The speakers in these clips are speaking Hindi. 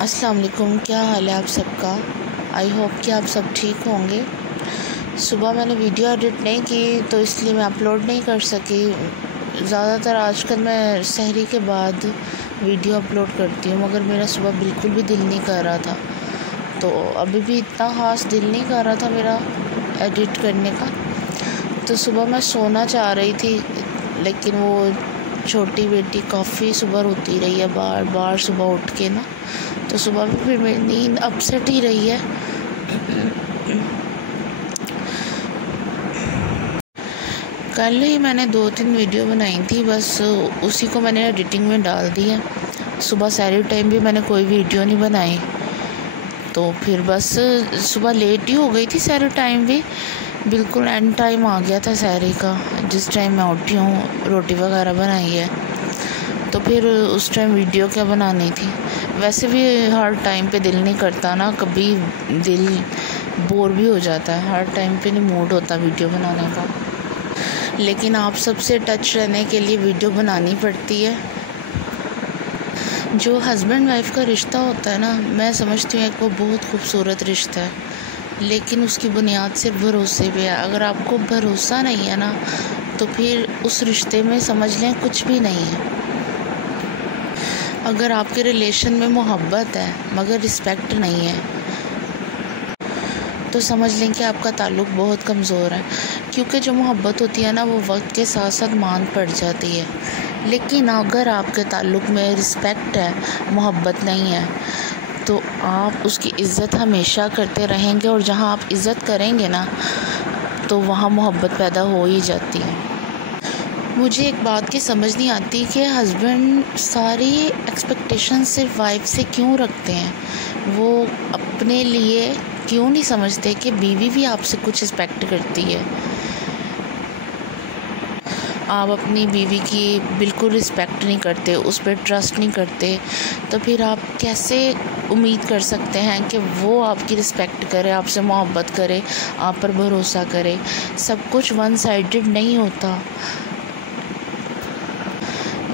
अस्सलाम वालेकुम। क्या हाल है आप सबका? आई होप कि आप सब ठीक होंगे। सुबह मैंने वीडियो एडिट नहीं की तो इसलिए मैं अपलोड नहीं कर सकी। ज़्यादातर आजकल मैं सहरी के बाद वीडियो अपलोड करती हूँ, मगर मेरा सुबह बिल्कुल भी दिल नहीं कर रहा था। तो अभी भी इतना ख़ास दिल नहीं कर रहा था मेरा एडिट करने का। तो सुबह मैं सोना चाह रही थी, लेकिन वो छोटी बेटी काफ़ी सुबह रोती रही है बार बार सुबह उठ के ना, तो सुबह भी फिर मेरी नींद अपसेट ही रही है। कल ही मैंने 2-3 वीडियो बनाई थी, बस उसी को मैंने एडिटिंग में डाल दी है। सुबह सहरी टाइम भी मैंने कोई वीडियो नहीं बनाई, तो फिर बस सुबह लेट ही हो गई थी। सहरी टाइम भी बिल्कुल एंड टाइम आ गया था सहरी का, जिस टाइम मैं उठी हूँ रोटी वगैरह बनाई है, तो फिर उस टाइम वीडियो क्या बनानी थी। वैसे भी हर टाइम पे दिल नहीं करता ना, कभी दिल बोर भी हो जाता है, हर टाइम पे नहीं मूड होता वीडियो बनाने का। लेकिन आप सबसे टच रहने के लिए वीडियो बनानी पड़ती है। जो हस्बैंड वाइफ का रिश्ता होता है ना, मैं समझती हूँ एक वो बहुत खूबसूरत रिश्ता है, लेकिन उसकी बुनियाद सिर्फ भरोसे पे है। अगर आपको भरोसा नहीं है ना, तो फिर उस रिश्ते में समझ लें कुछ भी नहीं है। अगर आपके रिलेशन में मोहब्बत है मगर रिस्पेक्ट नहीं है, तो समझ लें कि आपका ताल्लुक़ बहुत कमज़ोर है। क्योंकि जो मोहब्बत होती है ना, वो वक्त के साथ साथ मान पड़ जाती है। लेकिन अगर आपके ताल्लुक़ में रिस्पेक्ट है, मोहब्बत नहीं है, तो आप उसकी इज़्ज़त हमेशा करते रहेंगे, और जहाँ आप इज़्ज़त करेंगे ना, तो वहाँ मोहब्बत पैदा हो ही जाती है। मुझे एक बात की समझ नहीं आती कि हस्बैंड सारी एक्सपेक्टेशन सिर्फ वाइफ से क्यों रखते हैं। वो अपने लिए क्यों नहीं समझते कि बीवी भी आपसे कुछ एक्सपेक्ट करती है। आप अपनी बीवी की बिल्कुल रिस्पेक्ट नहीं करते, उस पर ट्रस्ट नहीं करते, तो फिर आप कैसे उम्मीद कर सकते हैं कि वो आपकी रिस्पेक्ट करे, आपसे मोहब्बत करे, आप पर भरोसा करे। सब कुछ वन साइडेड नहीं होता,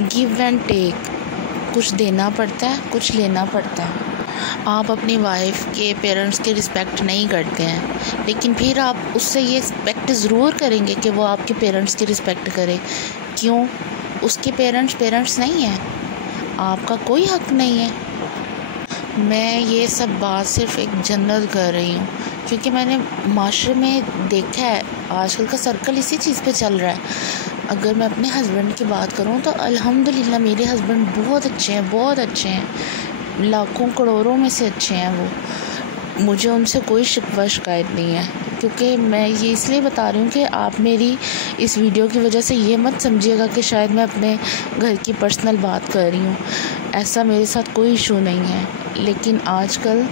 गिव एंड टेक, कुछ देना पड़ता है, कुछ लेना पड़ता है। आप अपनी वाइफ के पेरेंट्स की रिस्पेक्ट नहीं करते हैं, लेकिन फिर आप उससे ये एक्सपेक्ट ज़रूर करेंगे कि वो आपके पेरेंट्स की रिस्पेक्ट करे। क्यों? उसके पेरेंट्स नहीं हैं, आपका कोई हक नहीं है। मैं ये सब बात सिर्फ एक जनरल कर रही हूँ, क्योंकि मैंने माशरे में देखा है आजकल का सर्कल इसी चीज़ पे चल रहा है। अगर मैं अपने हस्बैंड की बात करूँ तो अल्हम्दुलिल्लाह मेरे हस्बैंड बहुत अच्छे हैं, बहुत अच्छे हैं, लाखों करोड़ों में से अच्छे हैं वो। मुझे उनसे कोई शिकवा शिकायत नहीं है। क्योंकि मैं ये इसलिए बता रही हूँ कि आप मेरी इस वीडियो की वजह से ये मत समझिएगा कि शायद मैं अपने घर की पर्सनल बात कर रही हूँ। ऐसा मेरे साथ कोई इशू नहीं है, लेकिन आजकल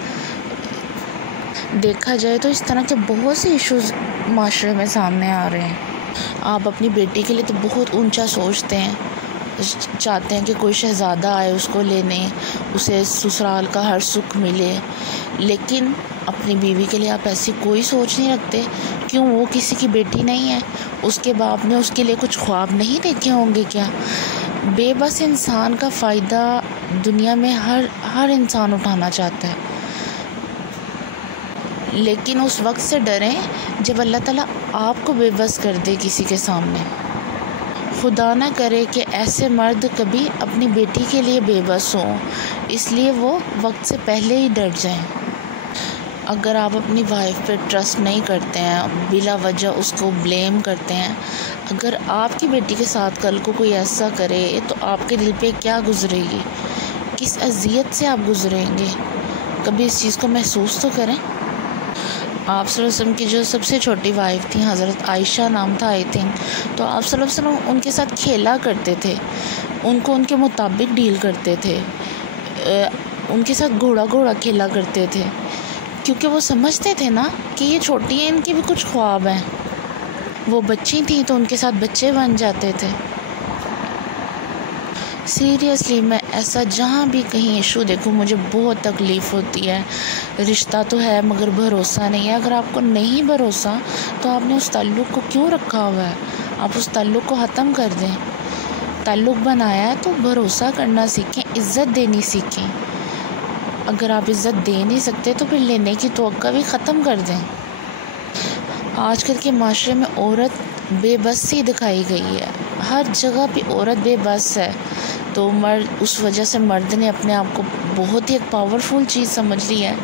देखा जाए तो इस तरह के बहुत से इश्यूज़ माशरे में सामने आ रहे हैं। आप अपनी बेटी के लिए तो बहुत ऊंचा सोचते हैं, चाहते हैं कि कोई शहज़ादा आए उसको लेने, उसे ससुराल का हर सुख मिले, लेकिन अपनी बीवी के लिए आप ऐसी कोई सोच नहीं रखते। क्यों? वो किसी की बेटी नहीं है? उसके बाप ने उसके लिए कुछ ख्वाब नहीं देखे होंगे क्या? बेबस इंसान का फ़ायदा दुनिया में हर इंसान उठाना चाहता है, लेकिन उस वक्त से डरें जब अल्लाह ताला आपको बेबस कर दे किसी के सामने। खुदा ना करे कि ऐसे मर्द कभी अपनी बेटी के लिए बेबस हों, इसलिए वो वक्त से पहले ही डर जाएं। अगर आप अपनी वाइफ पे ट्रस्ट नहीं करते हैं, बिला वजह उसको ब्लेम करते हैं, अगर आपकी बेटी के साथ कल को कोई ऐसा करे तो आपके दिल पे क्या गुजरेगी, किस अज़ियत से आप गुजरेंगे? कभी इस चीज़ को महसूस तो करें। आप सल्लल्लाहु अलैहि वसल्लम की जो सबसे छोटी वाइफ थी, हज़रत आयशा नाम था आई थिंक, तो आप सल्लल्लाहु अलैहि वसल्लम उनके साथ खेला करते थे, उनको उनके मुताबिक डील करते थे, उनके साथ घोड़ा खेला करते थे, क्योंकि वो समझते थे ना कि ये छोटी हैं, इनके भी कुछ ख्वाब हैं। वो बच्ची थी तो उनके साथ बच्चे बन जाते थे। सीरियसली मैं ऐसा जहाँ भी कहीं इशू देखूँ मुझे बहुत तकलीफ़ होती है। रिश्ता तो है मगर भरोसा नहीं है। अगर आपको नहीं भरोसा तो आपने उस ताल्लुक़ को क्यों रखा हुआ है? आप उस ताल्लुक़ को ख़त्म कर दें। ताल्लुक़ बनाया है तो भरोसा करना सीखें, इज़्ज़त देनी सीखें। अगर आप इज़्ज़त दे नहीं सकते तो फिर लेने की तवक्को भी ख़त्म कर दें। आजकल के माशरे में औरत बेबसी दिखाई गई है, हर जगह पे औरत बेबस है। तो मर्द, उस वजह से मर्द ने अपने आप को बहुत ही एक पावरफुल चीज़ समझ ली है।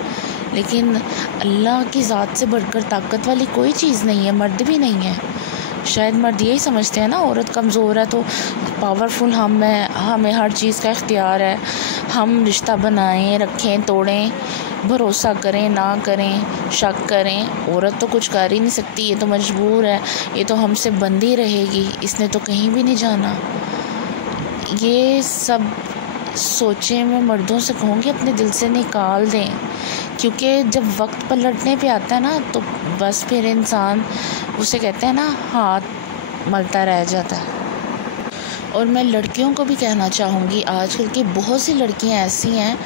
लेकिन अल्लाह की ज़ात से बढ़कर ताकत वाली कोई चीज़ नहीं है, मर्द भी नहीं है। शायद मर्द यही समझते हैं ना, औरत कमज़ोर है तो पावरफुल हम हैं, हमें हर चीज़ का इख्तियार है, हम रिश्ता बनाएं, रखें, तोड़ें, भरोसा करें, ना करें, शक करें। औरत तो कुछ कर ही नहीं सकती, ये तो मजबूर है, ये तो हमसे बंधी रहेगी, इसने तो कहीं भी नहीं जाना। ये सब सोचें मैं मर्दों से कहूँगी अपने दिल से निकाल दें, क्योंकि जब वक्त पलटने पे आता है ना तो बस फिर इंसान, उसे कहते हैं ना, हाथ मलता रह जाता है। और मैं लड़कियों को भी कहना चाहूँगी, आजकल की बहुत सी लड़कियाँ ऐसी हैं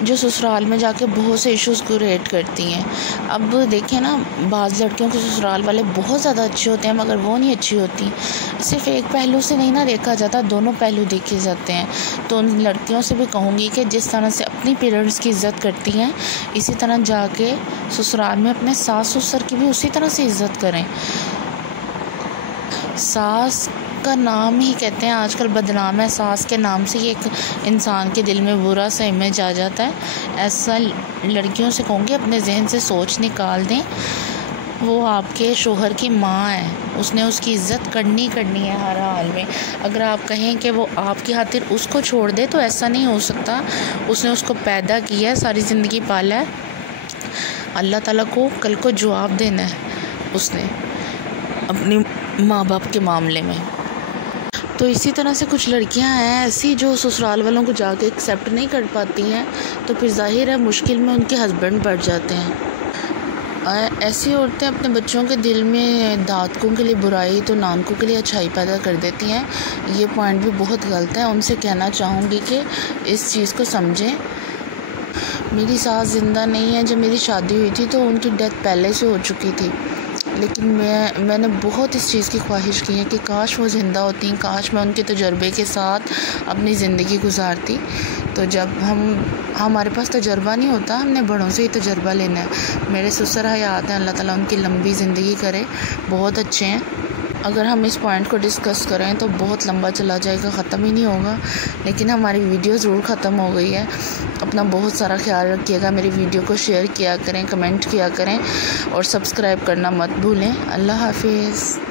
जो ससुराल में जाके बहुत से इश्यूज़ क्रिएट करती हैं। अब देखें ना, बाज़ लड़कियों के ससुराल वाले बहुत ज़्यादा अच्छे होते हैं मगर वो नहीं अच्छी होती। सिर्फ एक पहलू से नहीं ना देखा जाता, दोनों पहलू देखे जाते हैं। तो उन लड़कियों से भी कहूँगी कि जिस तरह से अपनी पेरेंट्स की इज़्ज़त करती हैं, इसी तरह जाके ससुराल में अपने सास ससुर की भी उसी तरह से इज़्ज़त करें। सास का नाम ही कहते हैं आजकल बदनाम है, सास के नाम से ही एक इंसान के दिल में बुरा सा इमेज आ जाता है। ऐसा लड़कियों से कहूँगी अपने जहन से सोच निकाल दें। वो आपके शोहर की माँ है, उसने उसकी इज़्ज़त करनी है हर हाल में। अगर आप कहें कि वो आपकी खातिर उसको छोड़ दे तो ऐसा नहीं हो सकता। उसने उसको पैदा किया है, सारी ज़िंदगी पाला है, अल्लाह ताला को कल को जवाब देना है उसने अपने माँ बाप के मामले में। तो इसी तरह से कुछ लड़कियां हैं ऐसी जो ससुराल वालों को जाके एक्सेप्ट नहीं कर पाती हैं, तो फिर जाहिर है मुश्किल में उनके हस्बैंड बढ़ जाते हैं। ऐसी औरतें अपने बच्चों के दिल में दादकों के लिए बुराई तो नानकों के लिए अच्छाई पैदा कर देती हैं। ये पॉइंट भी बहुत गलत है। उनसे कहना चाहूँगी कि इस चीज़ को समझें। मेरी सास ज़िंदा नहीं है, जब मेरी शादी हुई थी तो उनकी डेथ पहले से हो चुकी थी, लेकिन मैंने बहुत इस चीज़ की ख्वाहिश की है कि काश वो ज़िंदा होती, काश मैं उनके तजर्बे के साथ अपनी ज़िंदगी गुजारती। तो जब हमारे पास तजर्बा नहीं होता, हमने बड़ों से ही तजर्बा लेना है। मेरे ससुर हयात हैं, अल्लाह ताला उनकी लंबी ज़िंदगी करे, बहुत अच्छे हैं। अगर हम इस पॉइंट को डिस्कस करें तो बहुत लंबा चला जाएगा, ख़त्म ही नहीं होगा। लेकिन हमारी वीडियो ज़रूर ख़त्म हो गई है। अपना बहुत सारा ख्याल रखिएगा, मेरी वीडियो को शेयर किया करें, कमेंट किया करें और सब्सक्राइब करना मत भूलें। अल्लाह हाफिज़।